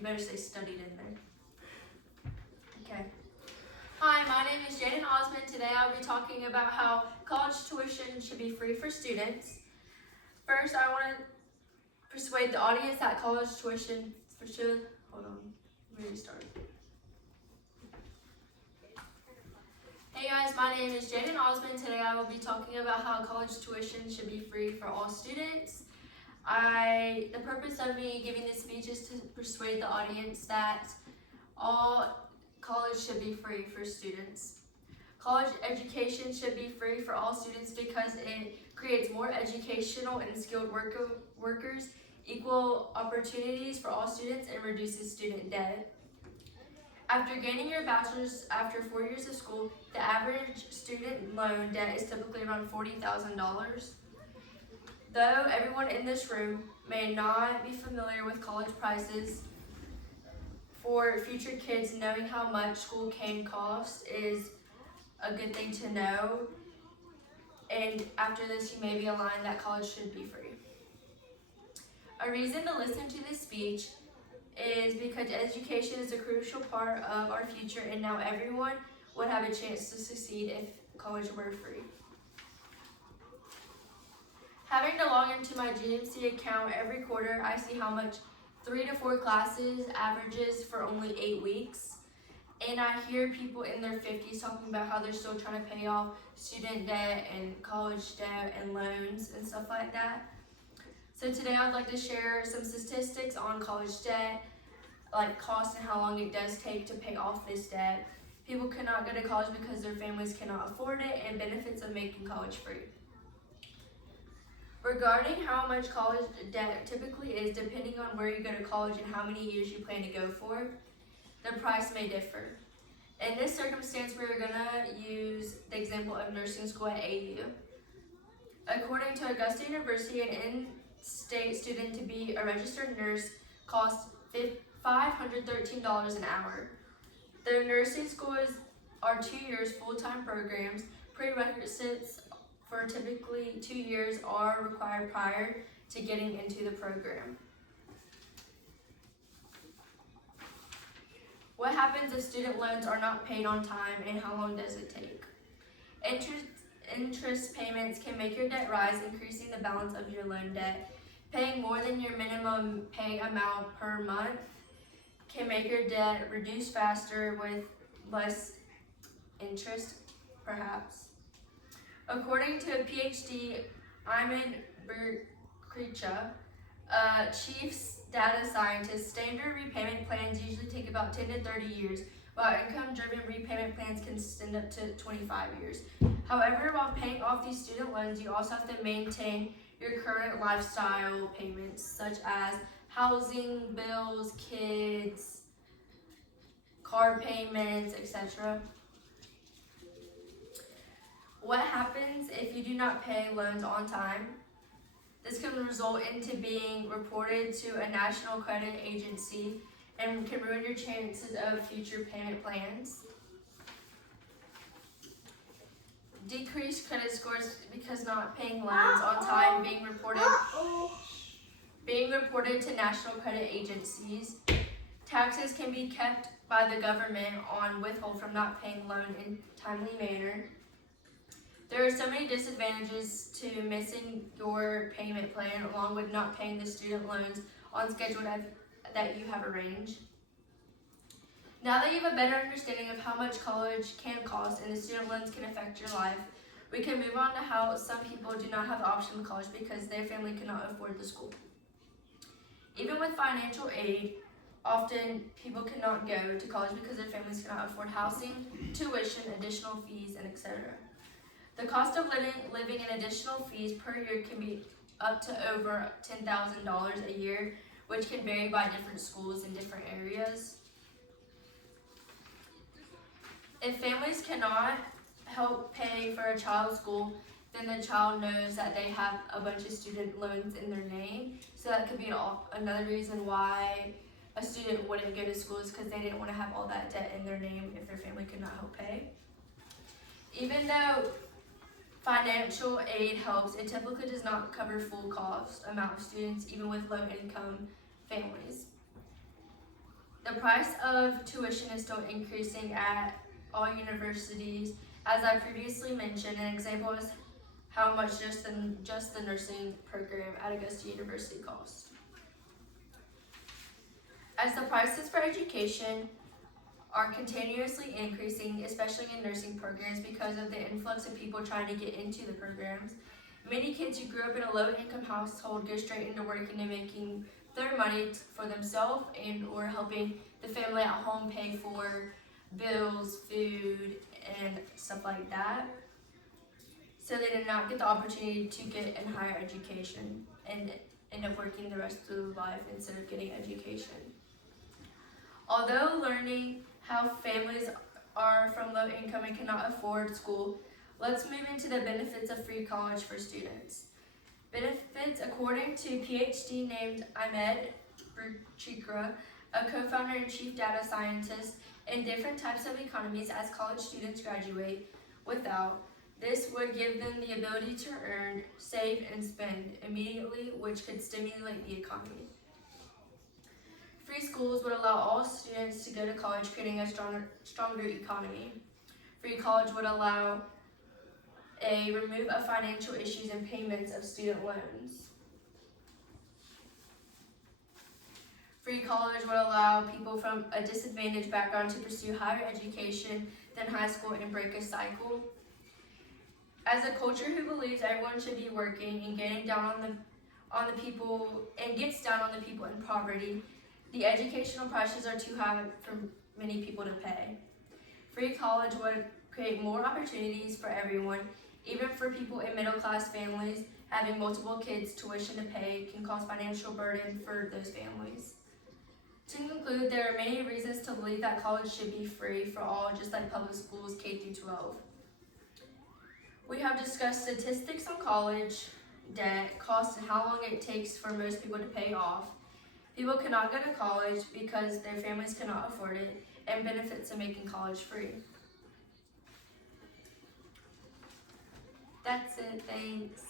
You better say studied in there. Okay. Hi, my name is Jaden Osmond. Today I'll be talking about how college tuition should be free for students. First, I want to persuade the audience that college tuition should, hold on, let me restart. Hey guys, my name is Jaden Osmond. Today I will be talking about how college tuition should be free for all students. The purpose of me giving this speech is to persuade the audience that all college should be free for students. College education should be free for all students because it creates more educational and skilled workers, equal opportunities for all students, and reduces student debt. After gaining your bachelor's after 4 years of school, the average student loan debt is typically around $40,000. Though everyone in this room may not be familiar with college prices, for future kids, knowing how much school can cost is a good thing to know. And after this, you may be aligned that college should be free. A reason to listen to this speech is because education is a crucial part of our future, and now everyone would have a chance to succeed if college were free. Having to log into my GMC account every quarter, I see how much 3 to 4 classes averages for only 8 weeks. And I hear people in their 50s talking about how they're still trying to pay off student debt and college debt and loans and stuff like that. So today I'd like to share some statistics on college debt, like cost and how long it does take to pay off this debt. People cannot go to college because their families cannot afford it, and benefits of making college free. Regarding how much college debt typically is, depending on where you go to college and how many years you plan to go for, the price may differ. In this circumstance, we're going to use the example of nursing school at AU. According to Augusta University, an in-state student to be a registered nurse costs $513 an hour. Their nursing schools are 2 years full-time programs. Prerequisites for typically 2 years are required prior to getting into the program. What happens if student loans are not paid on time, and how long does it take? Interest payments can make your debt rise, increasing the balance of your loan debt. Paying more than your minimum pay amount per month can make your debt reduce faster with less interest, perhaps. According to a PhD, Iman Berkricha, chief data scientist, standard repayment plans usually take about 10 to 30 years, while income-driven repayment plans can extend up to 25 years. However, while paying off these student loans, you also have to maintain your current lifestyle payments, such as housing, bills, kids, car payments, etc. What happens if you do not pay loans on time? This can result into being reported to a national credit agency and can ruin your chances of future payment plans. Decreased credit scores because not paying loans on time, being reported to national credit agencies. Taxes can be kept by the government on withhold from not paying loan in timely manner. There are so many disadvantages to missing your payment plan, along with not paying the student loans on schedule that you have arranged. Now that you have a better understanding of how much college can cost and the student loans can affect your life, we can move on to how some people do not have the option of college because their family cannot afford the school. Even with financial aid, often people cannot go to college because their families cannot afford housing, tuition, additional fees, and etc. The cost of living and additional fees per year can be up to over $10,000 a year, which can vary by different schools in different areas. If families cannot help pay for a child's school, then the child knows that they have a bunch of student loans in their name. So that could be another reason why a student wouldn't go to school, is because they didn't want to have all that debt in their name if their family could not help pay. Even though financial aid helps, it typically does not cover full cost amount of students, even with low income families. The price of tuition is still increasing at all universities. As I previously mentioned, an example is how much just the nursing program at Augusta University costs. As the prices for education are continuously increasing, especially in nursing programs because of the influx of people trying to get into the programs, many kids who grew up in a low-income household go straight into working and making their money for themselves and or helping the family at home pay for bills, food, and stuff like that. So they did not get the opportunity to get in higher education and end up working the rest of their life instead of getting education. Although learning how families are from low income and cannot afford school, let's move into the benefits of free college for students. Benefits according to PhD named Ahmed Burchikra, a co-founder and chief data scientist in different types of economies as college students graduate without. This would give them the ability to earn, save, and spend immediately, which could stimulate the economy. Free schools would allow all students to go to college, creating a stronger economy. Free college would allow a remove of financial issues and payments of student loans. Free college would allow people from a disadvantaged background to pursue higher education than high school and break a cycle. As a culture who believes everyone should be working and getting down on the people and gets down on the people in poverty, the educational prices are too high for many people to pay. Free college would create more opportunities for everyone, even for people in middle-class families. Having multiple kids, tuition to pay can cause financial burden for those families. To conclude, there are many reasons to believe that college should be free for all, just like public schools K through 12. We have discussed statistics on college debt, costs, and how long it takes for most people to pay off. People cannot go to college because their families cannot afford it, and benefits of making college free. That's it, thanks.